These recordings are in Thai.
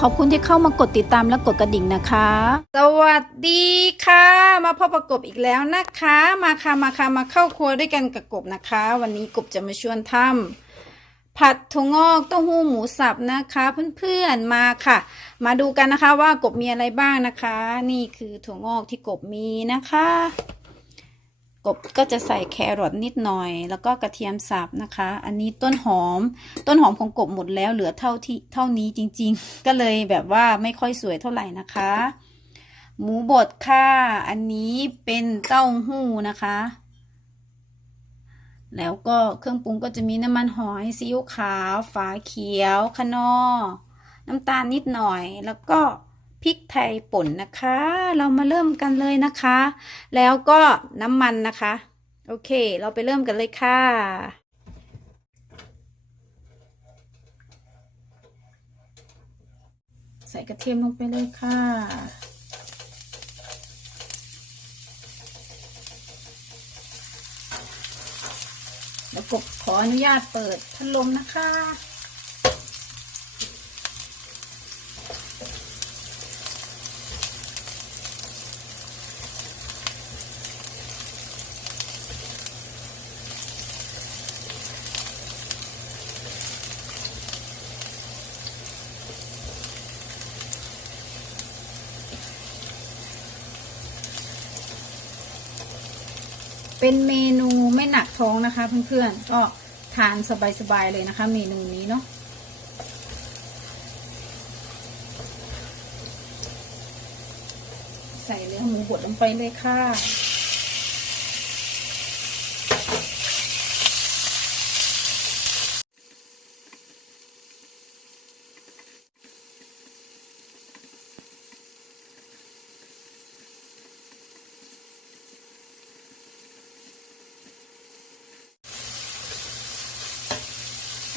ขอบคุณที่เข้ามากดติดตามและกดกระดิ่งนะคะ สวัสดีค่ะ มาพบประกบอีกแล้วนะคะ มาค่ะมาค่ะมาเข้าครัวด้วยกันกับกบนะคะ วันนี้กบจะมาชวนทำผัดถั่วงอกเต้าหู้หมูสับนะคะ เพื่อนๆมาค่ะ มาดูกันนะคะว่ากบมีอะไรบ้างนะคะ นี่คือถั่วงอกที่กบมีนะคะ กบก็จะใส่แครอทนิดหน่อย แล้วก็กระเทียมสับนะคะ อันนี้ต้นหอม ต้นหอมของกบหมดแล้วเหลือเท่าที่เท่านี้จริง ๆ ก็เลยแบบว่าไม่ค่อยสวยเท่าไหร่นะคะ หมูบดค่ะ อันนี้เป็นเต้าหู้นะคะ แล้วก็เครื่องปรุงก็จะมีน้ำมันหอยซีอิ๊วขาว ฝาเขียวคะนอน้ำตาลนิดหน่อย แล้วก็ พริกไทยป่นนะคะ เรามาเริ่มกันเลยนะคะ แล้วก็น้ำมันนะคะ โอเค เราไปเริ่มกันเลยค่ะใส่กระเทียมลงไปเลยค่ะแล้วกบขออนุญาตเปิดพัดลมนะคะ เป็นเมนูไม่หนักท้องนะคะ เพื่อนๆก็ทานสบายๆเลยนะคะ เมนูนี้เนาะใส่เนื้อหมูบดลงไปเลยค่ะ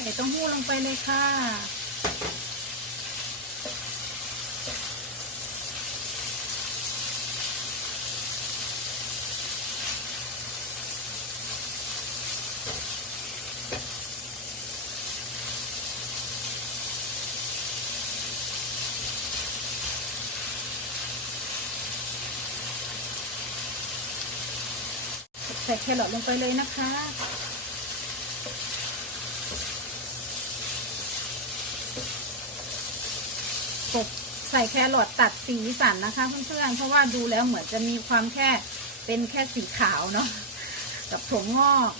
ใส่เต้าหู้ลงไปเลยค่ะ ใส่แครอทลงไปเลยนะคะ กบใส่แครอทตัดสีสันนะคะเพื่อนๆเพราะว่าดูแล้วเหมือนจะมีความแค่เป็นแค่สีขาวเนาะกับถั่วงอก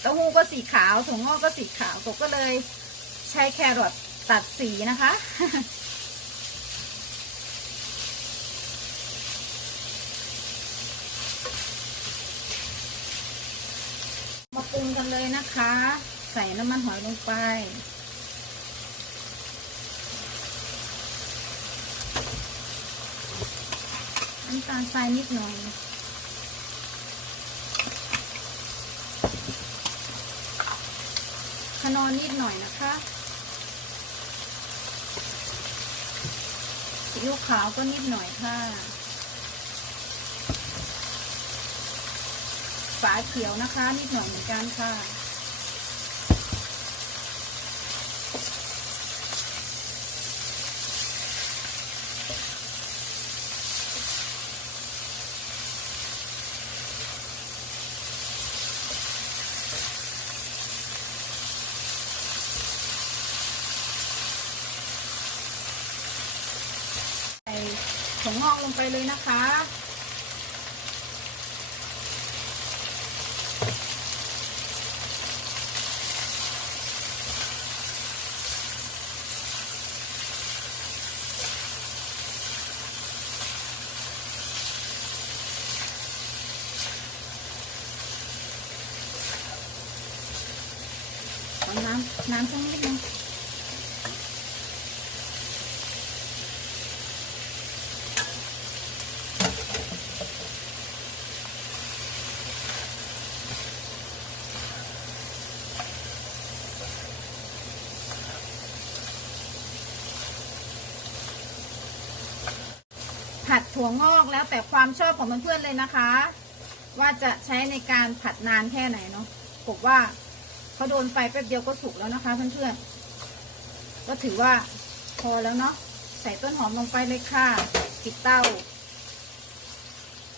เต้าหู้ก็สีขาวถั่วงอกก็สีขาวกบก็เลยใช้แครอทตัดสีนะคะมาปรุงกันเลยนะคะ ใส่น้ำมันหอยลงไป น้ำตาลทรายนิดหน่อยขนอนนิดหน่อยนะคะซีอิ๊วขาวก็นิดหน่อยค่ะ ฝาเขียวนะคะ นิดหน่อยเหมือนกันค่ะ ใส่ ถั่วงอกลงไปเลยนะคะ น้ำน้ำสักนิดนึงผัด ถั่วงอกแล้วแต่ความชอบของเพื่อนๆเลยนะคะ ว่าจะใช้ในการผัดนานแค่ไหนเนาะผมว่าเขาโดนไฟแป๊บเดียวก็สุกแล้วนะคะ เพื่อนๆก็ถือว่าพอแล้วเนาะใส่ต้นหอมลงไปเลยค่ะปิดเตา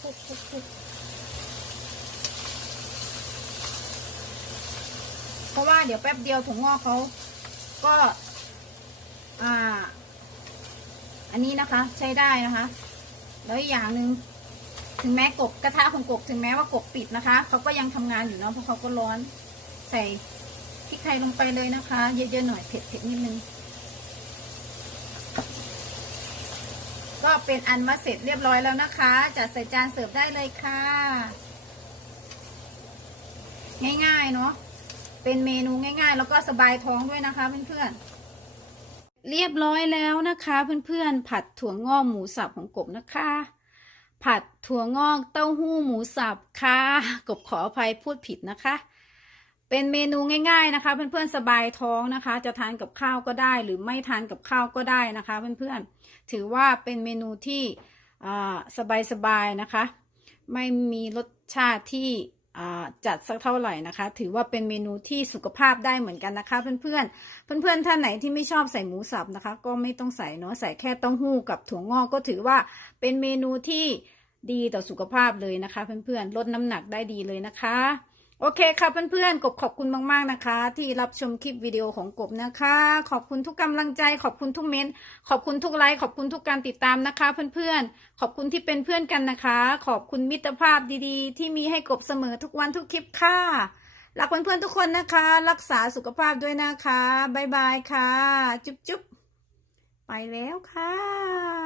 คุกคุกคุกเพราะว่าเดี๋ยวแป๊บเดียวถุงงอกเขาก็อ่าอันนี้นะคะใช้ได้นะคะ แล้วอีกอย่างหนึ่งถึงแม้กบกระทะของกบถึงแม้ว่ากบปิดนะคะเขาก็ยังทำงานอยู่เนาะเพราะเขาก็ร้อนใส่พริกไทยลงไปเลยนะคะ เยอะๆหน่อยเผ็ดๆนิดนึง ก็เป็นอันมาเสร็จเรียบร้อยแล้วนะคะ จัดใส่จานเสิร์ฟได้เลยค่ะ ง่ายๆเนาะเป็นเมนูง่ายๆ แล้วก็สบายท้องด้วยนะคะเพื่อนๆ เรียบร้อยแล้วนะคะ เพื่อนๆ ผัดถั่วงอกหมูสับของกบนะคะ ผัดถั่วงอกเต้าหู้หมูสับค่ะ กบขออภัยพูดผิดนะคะ เป็นเมนูง่าย ๆนะคะ เพื่อนๆสบายท้องนะคะ จะทานกับข้าวก็ได้ หรือไม่ทานกับข้าวก็ได้นะคะ เพื่อนๆถือว่าเป็นเมนูที่สบายๆนะคะ ไม่มีรสชาติที่ จัดสักเท่าไหร่นะคะ ถือว่าเป็นเมนูที่สุขภาพได้เหมือนกันนะคะ เพื่อนๆ เพื่อนๆ ท่านไหนที่ไม่ชอบใส่หมูสับนะคะ ก็ไม่ต้องใส่เนาะใส่แค่เต้าหู้กับถั่วงอกก็ถือว่าเป็นเมนูที่ดีต่อสุขภาพเลยนะคะ เพื่อนๆ ลดน้ำหนักได้ดีเลยนะคะ โอเคค่ะเพื่อนๆกบขอบคุณมาก ๆนะคะ ที่รับชมคลิปวิดีโอของกบนะคะ ขอบคุณทุกกำลังใจ ขอบคุณทุกเม้นต์ขอบคุณทุกไลค์ขอบคุณทุกการติดตามนะคะ เพื่อนๆ ขอบคุณที่เป็นเพื่อนกันนะคะ ขอบคุณมิตรภาพดีๆ ที่มีให้กบเสมอทุกวันทุกคลิปค่ะรักเพื่อนๆทุกคนนะคะ รักษาสุขภาพด้วยนะคะบ๊ายบายค่ะ จุ๊บๆไปแล้วค่ะ